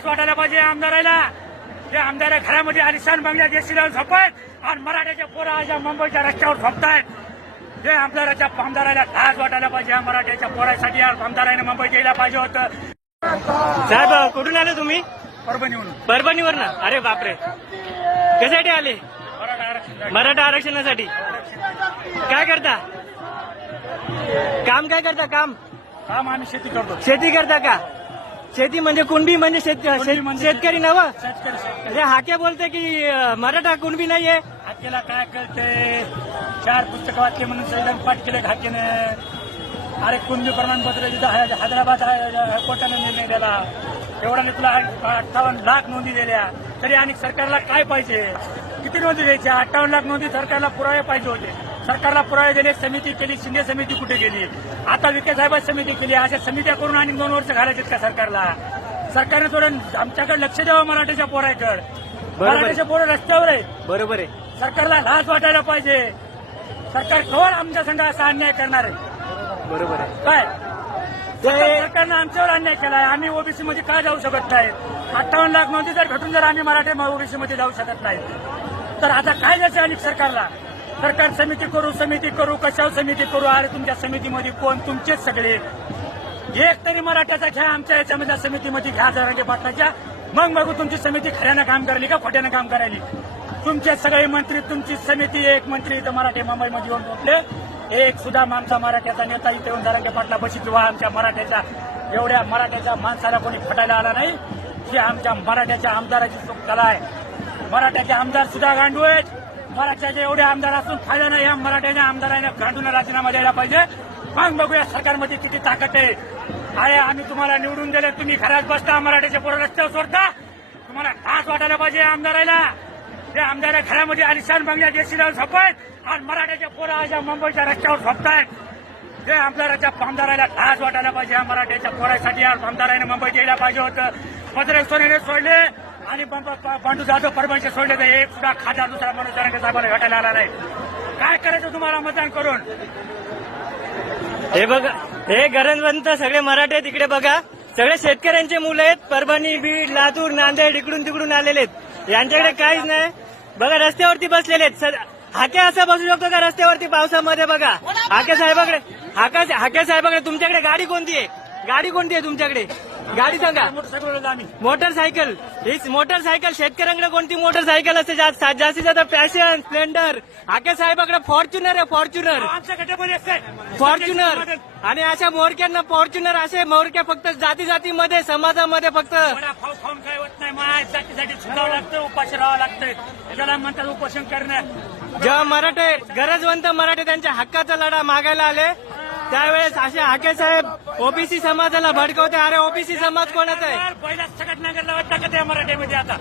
लाच वाटायला पाहिजे आमदाराला. ते आमदार घरामध्ये आलिशान बंगल्यात एसी लावून झोपत आणि मराठ्याच्या पोरा अशा मुंबईच्या रस्त्यावर झोपतायत. ते आमदाराला लाच वाटायला पाहिजे. मराठ्याच्या पोरासाठी आमदाराने मुंबईत यायला पाहिजे होतं. साहेब कुठून आले तुम्ही? परभणीवरून. परभणीवर ना? अरे बापरे, कशासाठी आले? मराठा आरक्षणासाठी. काय करता काम? काय करता काम? काम आम्ही शेती करतो. शेती करता का? शेती म्हणजे कुणबी म्हणजे शेतकरी नव? शेतकरी अरे हाके बोलते की मराठा कुणबी नाहीये. हाकेला काय कळते? 4 पुस्तक वाचले म्हणून संविधान पाठ केले हाकेने. अरे कुणबी प्रमाणपत्र हैदराबाद कोर्टाने निर्णय दिला. एवढा तुला 58 लाख नोंदी दिल्या तरी आणि सरकारला काय पाहिजे? किती नोंदी द्यायच्या? 58 लाख नोंदी सरकारला पुरावे पाहिजे होते. सरकारला पुरावे दिले. समिती केली. शिंदे समिती कुठे गेली? आता विखे साहेब समिती केली. अशा समित्या करून आणि 2 वर्ष घालायचे का सरकारला? सरकारने थोडं आमच्याकडे लक्ष द्यावं मराठीच्या पोराकडे. मराठीच्या पोरं रस्त्यावर आहे. बरोबर आहे. सरकारला लाच वाटायला पाहिजे. सरकार केवळ आमच्या संघ असा अन्याय करणार आहे. बरोबर आहे. काय सरकारनं आमच्यावर अन्याय केलाय. आम्ही ओबीसी मध्ये का जाऊ शकत नाही? 58 लाख नोंदी जर भेटून जर आम्ही मराठी ओबीसी मध्ये जाऊ शकत नाही तर आता काय द्यायचं? आणि सरकारला सरकार समिती करू कशावर समिती करू? अरे तुमच्या समितीमध्ये कोण? तुमचेच सगळे. एक तरी मराठ्याचा घ्या आमच्या याच्यामध्ये समितीमध्ये घ्या जरांगे पाटलाच्या. मग बघू तुमची समिती खऱ्यानं काम करायली का खोट्यानं काम करायली. तुमचे सगळे मंत्री, तुमची समिती, एक मंत्री इथं मराठी मुंबईमध्ये येऊन पोहोचले. एक सुद्धा आमचा मराठ्याचा नेता इथे येऊन जरांगे पाटला बशी किंवा आमच्या मराठ्याच्या एवढ्या मराठ्याच्या माणसाला कोणी फटायला आला नाही की आमच्या मराठ्याच्या आमदाराची चूक झाला आहे. मराठ्याचे आमदार सुद्धा गांडू आहेत. मराठ्याचे एवढे आमदार असून फायदा नाही. या मराठ्याच्या आमदाराने गांडून राजीनामा द्यायला पाहिजे. मग बघूया सरकारमध्ये किती ताकद आहे. अरे आम्ही तुम्हाला निवडून दिले, तुम्ही घरात बसता, मराठ्याचे पोरं रस्त्यावर सोडता. तुम्हाला लाच वाटायला पाहिजे आमदाराला. ते आमदार घरामध्ये आलिशान बंगल्यात एसी लावून झोपत आणि मराठ्याच्या पोरं अशा मुंबईच्या रस्त्यावर झोपतायत. ते आमदाराला लाच वाटायला पाहिजे. मराठ्याच्या पोरासाठी आमदाराने मुंबईत यायला पाहिजे होतं. भद्रे सोनेने सोडले आणि बंडू जाधव परभणीचे सोडले तर एक सुद्धा खासदार दुसरा मनोज जरांगे साहेबांना भेटायला आला नाही. काय करायचं तुम्हाला मतदान करून? हे बघा, हे गरजवंत सगळे मराठे तिकडे बघा, सगळे शेतकऱ्यांचे मुलं आहेत. परभणी, बीड, लातूर, नांदेड इकडून तिकडून आलेले आहेत. यांच्याकडे काहीच नाही. बघा रस्त्यावरती बसलेले आहेत. हाके असं बसू शकतो का रस्त्यावरती पावसामध्ये? बघा हाके साहेबाकडे तुमच्याकडे गाडी कोणती आहे? गाडी कोणती आहे तुमच्याकडे? गाडी सांगा. मोटरसायकल. हीच मोटरसायकल. शेतकऱ्यांकडे कोणती मोटरसायकल असते? जास्तीत जास्त पॅशन, स्प्लेंडर. हाके साहेबाकडे फॉर्च्युनर आहे. फॉर्च्युनर. आणि अशा मोरक्यांना फॉर्च्युनर, असे मोरक्या फक्त जातीमध्ये समाजामध्ये फक्त काय होत नाही. जातीसाठी सुधावं लागतं, उपाशी राहावं लागतं. त्याला म्हणतात उपोषण करणं. जेव्हा मराठे, गरजवंत मराठे त्यांच्या हक्काचा लढा मागायला आले त्यावेळेस असे हाके साहेब ओबीसी समाजाला भडकवते. अरे ओबीसी समाज कोणाचा आहे? पहिलाच सगळ्यात नगरला वाटतं का त्या मराठीमध्ये आता